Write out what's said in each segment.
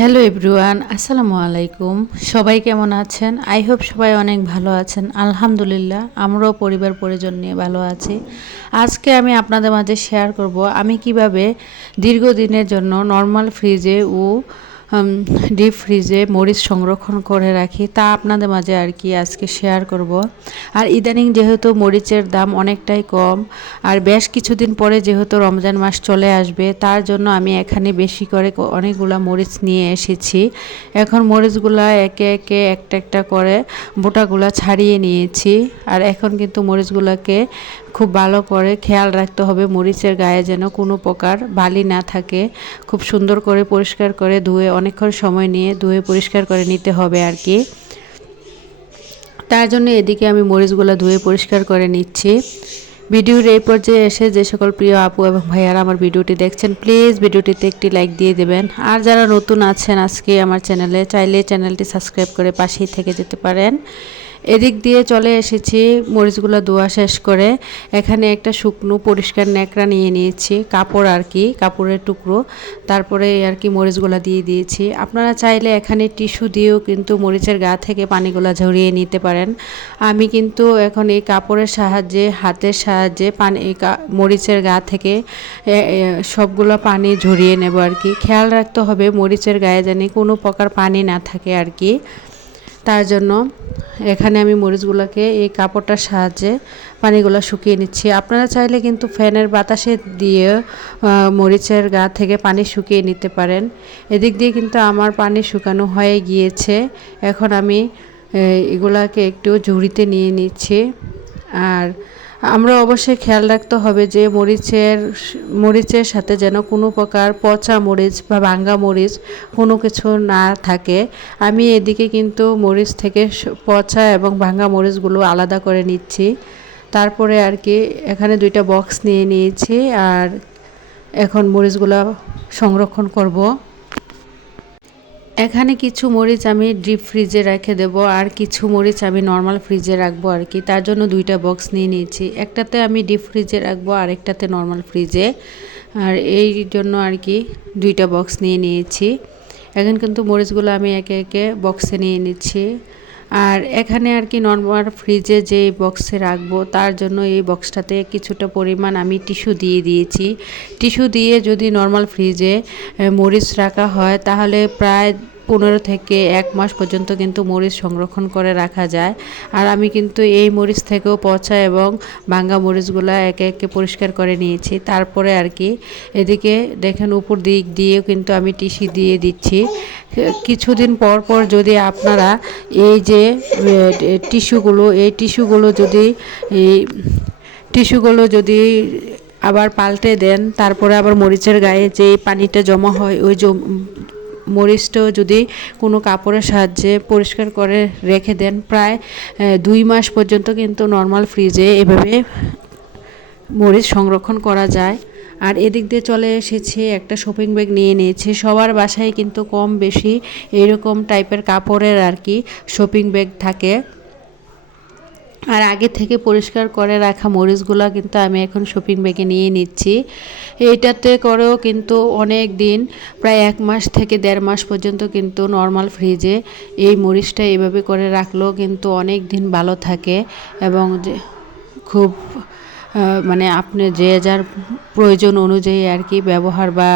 Hello everyone, আসসালামু আলাইকুম। সবাই কেমন আছেন? আই হোপ সবাই অনেক ভালো আছেন। আলহামদুলিল্লাহ, আমরাও পরিবার পরিজন নিয়ে ভালো আছি। আজকে আমি আপনাদের মাঝে শেয়ার করব, আমি কীভাবে দীর্ঘদিনের জন্য নর্মাল ফ্রিজে ও ডিপ ফ্রিজে মরিচ সংরক্ষণ করে রাখি। তা আপনাদের মাঝে আর কি আজকে শেয়ার করব। আর ইদানিং যেহেতু মরিচের দাম অনেকটাই কম, আর বেশ কিছুদিন পরে যেহেতু রমজান মাস চলে আসবে, তার জন্য আমি এখানে বেশি করে অনেকগুলা মরিচ নিয়ে এসেছি। এখন মরিচগুলা একে একে একটা একটা করে বোটাগুলা ছাড়িয়ে নিয়েছি। আর এখন কিন্তু মরিচগুলোকে খুব ভালো করে খেয়াল রাখতে হবে, মরিচের গায়ে যেন কোনো প্রকার বালি না থাকে। খুব সুন্দর করে পরিষ্কার করে ধুয়ে অনেকক্ষণ সময় নিয়ে ধুয়ে পরিষ্কার করে নিতে হবে আর কি। তার জন্য এদিকে আমি মরিচগুলো ধুয়ে পরিষ্কার করে নিচ্ছি। ভিডিওর এই পর্যায়ে এসে যে সকল প্রিয় আপু এবং ভাইয়ারা আমার ভিডিওটি দেখছেন প্লিজ ভিডিওটিতে একটি লাইক দিয়ে দেবেন। আর যারা নতুন আছেন, আজকে আমার চ্যানেলে চাইলে চ্যানেলটি সাবস্ক্রাইব করে পাশেই থেকে যেতে পারেন। এদিক দিয়ে চলে এসেছি, মরিচগুলো ধোয়া শেষ করে। এখানে একটা শুকনো পরিষ্কার ন্যাকড়া নিয়ে নিয়েছি, কাপড় আর কি, কাপড়ের টুকরো। তারপরে আর কি মরিচগুলো দিয়ে দিয়েছি। আপনারা চাইলে এখানে টিস্যু দিয়েও কিন্তু মরিচের গা থেকে পানিগুলো ঝরিয়ে নিতে পারেন। আমি কিন্তু এখন এই কাপড়ের সাহায্যে, হাতের সাহায্যে পানি মরিচের গা থেকে সবগুলো পানি ঝরিয়ে নেব আর কি। খেয়াল রাখতে হবে মরিচের গায়ে জানি কোনো প্রকার পানি না থাকে আর কি। তার জন্য এখানে আমি মরিচগুলোকে এই কাপড়টার সাহায্যে পানিগুলো শুকিয়ে নিচ্ছি। আপনারা চাইলে কিন্তু ফ্যানের বাতাসে দিয়ে মরিচের গা থেকে পানি শুকিয়ে নিতে পারেন। এদিক দিয়ে কিন্তু আমার পানি শুকানো হয়ে গিয়েছে। এখন আমি এগুলাকে একটু ঝুড়িতে নিয়ে নিচ্ছি। আর আমরা অবশ্যই খেয়াল রাখতে হবে যে মরিচের মরিচের সাথে যেন কোনো প্রকার পচা মরিচ বা ভাঙ্গা মরিচ কোনো কিছু না থাকে। আমি এদিকে কিন্তু মরিচ থেকে পচা এবং ভাঙ্গা মরিচগুলো আলাদা করে নিচ্ছি। তারপরে আর কি এখানে দুইটা বক্স নিয়ে নিয়েছি আর এখন মরিচগুলো সংরক্ষণ করব। এখানে কিছু মরিচ আমি ডিপ ফ্রিজে রেখে দেব, আর কিছু মরিচ আমি নর্মাল ফ্রিজে রাখব আর কি। তার জন্য দুইটা বক্স নিয়ে নিয়েছি। একটাতে আমি ডিপ ফ্রিজে রাখব, আর একটাতে নর্মাল ফ্রিজে আর এই জন্য আর কি দুইটা বক্স নিয়ে নিয়েছি। এখন কিন্তু মরিচগুলো আমি একে একে বক্সে নিয়ে নিচ্ছি। আর এখানে আর কি নর্মাল ফ্রিজে যে বক্সে রাখব, তার জন্য এই বক্সটাতে কিছুটা পরিমাণ আমি টিস্যু দিয়ে দিয়েছি। টিস্যু দিয়ে যদি নর্মাল ফ্রিজে মরিচ রাখা হয়, তাহলে প্রায় পনেরো থেকে এক মাস পর্যন্ত কিন্তু মরিচ সংরক্ষণ করে রাখা যায়। আর আমি কিন্তু এই মরিচ থেকেও পচা এবং ভাঙ্গা মরিচগুলো একে একে পরিষ্কার করে নিয়েছি। তারপরে আর কি এদিকে দেখেন উপর দিক দিয়েও কিন্তু আমি টিসি দিয়ে দিচ্ছি। কিছুদিন পর পর যদি আপনারা এই যে টিস্যুগুলো, এই টিস্যুগুলো যদি টিস্যুগুলো যদি আবার পাল্টে দেন, তারপরে আবার মরিচের গায়ে যে পানিটা জমা হয়, ওই মরিচটাও যদি কোনো কাপড়ের সাহায্যে পরিষ্কার করে রেখে দেন, প্রায় দুই মাস পর্যন্ত কিন্তু নর্মাল ফ্রিজে এভাবে মরিচ সংরক্ষণ করা যায়। আর এদিক দিয়ে চলে এসেছে, একটা শপিং ব্যাগ নিয়ে নিয়েছে। সবার বাসায় কিন্তু কম বেশি এরকম টাইপের কাপড়ের আর কি শপিং ব্যাগ থাকে। আর আগে থেকে পরিষ্কার করে রাখা মরিচগুলো কিন্তু আমি এখন শপিং ব্যাগে নিয়ে নিচ্ছি। এইটাতে করেও কিন্তু অনেক দিন, প্রায় এক মাস থেকে দেড় মাস পর্যন্ত কিন্তু নর্মাল ফ্রিজে এই মরিচটা এভাবে করে রাখলেও কিন্তু অনেক দিন ভালো থাকে এবং খুব মানে আপনি যে যার প্রয়োজন অনুযায়ী আর কি ব্যবহার বা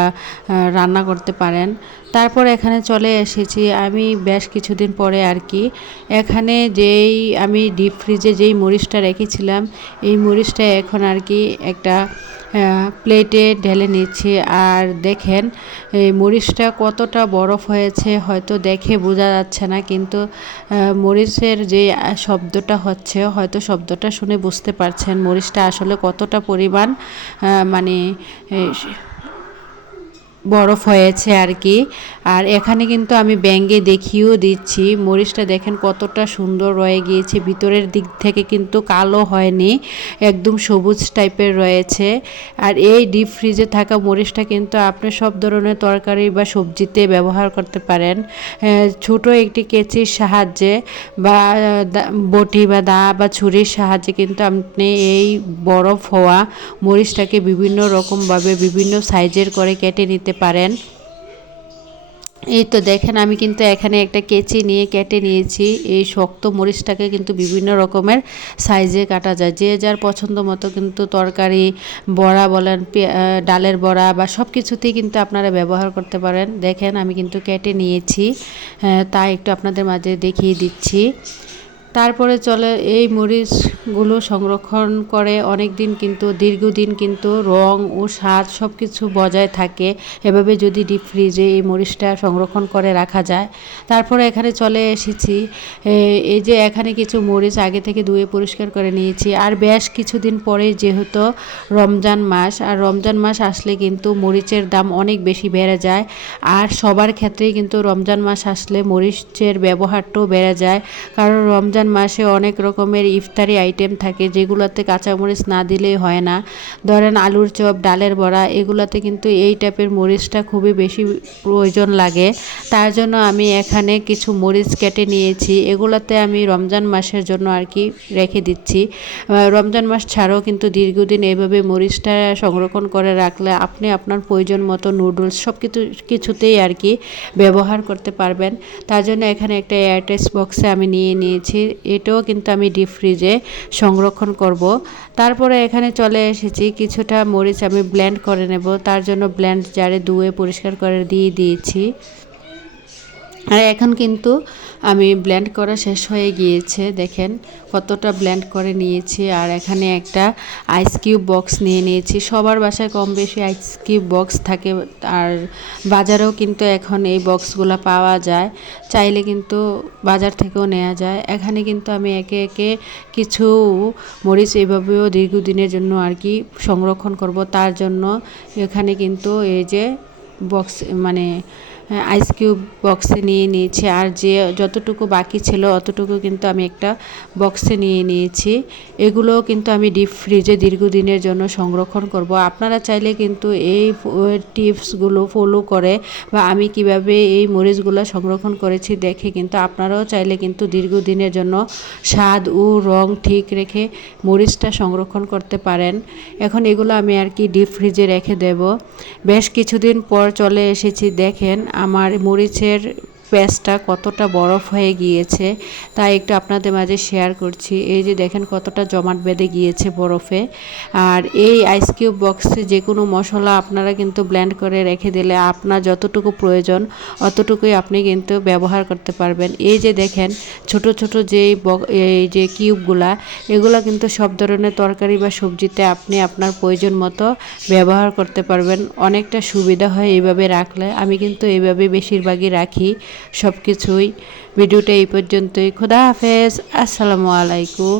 রান্না করতে পারেন। তারপর এখানে চলে এসেছি আমি বেশ কিছুদিন পরে আর কি। এখানে যেই আমি ডিপ ফ্রিজে যেই মরিচটা রেখেছিলাম, এই মরিচটা এখন আর কি একটা প্লেটে ঢেলে নিচ্ছি। আর দেখেন মরিচটা কতটা বরফ হয়েছে, হয়তো দেখে বোঝা যাচ্ছে না, কিন্তু মরিচের যে শব্দটা হচ্ছে, হয়তো শব্দটা শুনে বুঝতে পারছেন মরিচটা আসলে কতটা পরিমাণ মানে বরফ হয়েছে আর কি। আর এখানে কিন্তু আমি ব্যাঙ্গে দেখিয়েও দিচ্ছি। মরিচটা দেখেন কতটা সুন্দর রয়ে গিয়েছে। ভিতরের দিক থেকে কিন্তু কালো হয়নি, একদম সবুজ টাইপের রয়েছে। আর এই ডিপ ফ্রিজে থাকা মরিচটা কিন্তু আপনি সব ধরনের তরকারি বা সবজিতে ব্যবহার করতে পারেন। ছোট একটি কেচির সাহায্যে বা বটি বা দা বা ছুরির সাহায্যে কিন্তু আপনি এই বরফ হওয়া মরিচটাকে বিভিন্ন রকমভাবে বিভিন্ন সাইজের করে কেটে নিতে পারেন। এই তো দেখেন, আমি কিন্তু এখানে একটা কেচি নিয়ে কেটে নিয়েছি। এই শক্ত মরিচটাকে কিন্তু বিভিন্ন রকমের সাইজে কাটা যায়। যে যার পছন্দ মতো কিন্তু তরকারি, বড়া বলেন ডালের বড়া বা সব কিছুতেই কিন্তু আপনারা ব্যবহার করতে পারেন। দেখেন, আমি কিন্তু কেটে নিয়েছি। তা একটু আপনাদের মাঝে দেখিয়ে দিচ্ছি। তারপরে চলে এই মরিচগুলো সংরক্ষণ করে অনেক দিন কিন্তু, দীর্ঘদিন কিন্তু রং ও স্বাদ সব কিছু বজায় থাকে। এভাবে যদি ডিপ ফ্রিজে এই মরিচটা সংরক্ষণ করে রাখা যায়। তারপরে এখানে চলে এসেছি। এই যে এখানে কিছু মরিচ আগে থেকে ধুয়ে পরিষ্কার করে নিয়েছি। আর বেশ কিছুদিন পরে যেহেতু রমজান মাস, আর রমজান মাস আসলে কিন্তু মরিচের দাম অনেক বেশি বেড়ে যায়। আর সবার ক্ষেত্রেই কিন্তু রমজান মাস আসলে মরিচের ব্যবহারটাও বেড়ে যায়। কারণ রমজান রমজান মাসে অনেক রকমের ইফতারি আইটেম থাকে, যেগুলোতে কাঁচামরিচ না দিলেই হয় না। ধরেন আলুর চপ, ডালের বড়া, এগুলোতে কিন্তু এই টাইপের মরিচটা খুবই বেশি প্রয়োজন লাগে। তার জন্য আমি এখানে কিছু মরিচ কেটে নিয়েছি, এগুলোতে আমি রমজান মাসের জন্য আর কি রেখে দিচ্ছি। রমজান মাস ছাড়াও কিন্তু দীর্ঘদিন এইভাবে মরিচটা সংরক্ষণ করে রাখলে আপনি আপনার প্রয়োজন মতো নুডলস সব কিছু কিছুতেই আর কি ব্যবহার করতে পারবেন। তার জন্য এখানে একটা এয়ারটেস বক্সে আমি নিয়ে নিয়েছি। এটাও কিন্তু আমি ডিপ ফ্রিজে সংরক্ষণ করব। তারপরে এখানে চলে এসেছি, কিছুটা মরিচ আমি ব্লেন্ড করে নেব। তার জন্য ব্লেন্ড জারে ধুয়ে পরিষ্কার করে দিয়ে দিয়েছি। আর এখন কিন্তু আমি ব্ল্যান্ড করা শেষ হয়ে গিয়েছে, দেখেন কতটা ব্ল্যান্ড করে নিয়েছি। আর এখানে একটা আইস কিউব বক্স নিয়ে নিয়েছি। সবার বাসায় কম বেশি আইস কিউব বক্স থাকে আর বাজারেও কিন্তু এখন এই বক্সগুলো পাওয়া যায়। চাইলে কিন্তু বাজার থেকেও নেওয়া যায়। এখানে কিন্তু আমি একে একে কিছু মরিচ এভাবেও দীর্ঘদিনের জন্য আর কি সংরক্ষণ করব। তার জন্য এখানে কিন্তু এই যে বক্স মানে আইস কিউব বক্সে নিয়ে নিয়েছি। আর যে যতটুকু বাকি ছিল অতটুকু কিন্তু আমি একটা বক্সে নিয়ে নিয়েছি। এগুলোও কিন্তু আমি ডিপ ফ্রিজে দীর্ঘদিনের জন্য সংরক্ষণ করব। আপনারা চাইলে কিন্তু এই টিপসগুলো ফলো করে বা আমি কীভাবে এই মরিচগুলো সংরক্ষণ করেছি দেখে কিন্তু আপনারাও চাইলে কিন্তু দীর্ঘদিনের জন্য স্বাদ ও রং ঠিক রেখে মরিচটা সংরক্ষণ করতে পারেন। এখন এগুলো আমি আর কি ডিপ ফ্রিজে রেখে দেব। বেশ কিছুদিন পর চলে এসেছি, দেখেন। আমার মরিচের পেঁয়াজটা কতটা বরফ হয়ে গিয়েছে, তাই একটু আপনাদের মাঝে শেয়ার করছি। এই যে দেখেন কতটা জমাট বেঁধে গিয়েছে বরফে। আর এই আইস কিউব বক্সে যে কোনো মশলা আপনারা কিন্তু ব্ল্যান্ড করে রেখে দিলে আপনার যতটুকু প্রয়োজন, অতটুকুই আপনি কিন্তু ব্যবহার করতে পারবেন। এই যে দেখেন ছোট ছোট যেই এই যে কিউবগুলা এগুলো কিন্তু সব ধরনের তরকারি বা সবজিতে আপনি আপনার প্রয়োজন মতো ব্যবহার করতে পারবেন। অনেকটা সুবিধা হয় এইভাবে রাখলে। আমি কিন্তু এইভাবে বেশিরভাগই রাখি। সব কিছুই ভিডিওটা এই পর্যন্তই। খোদা হাফেজ। আসসালামু আলাইকুম।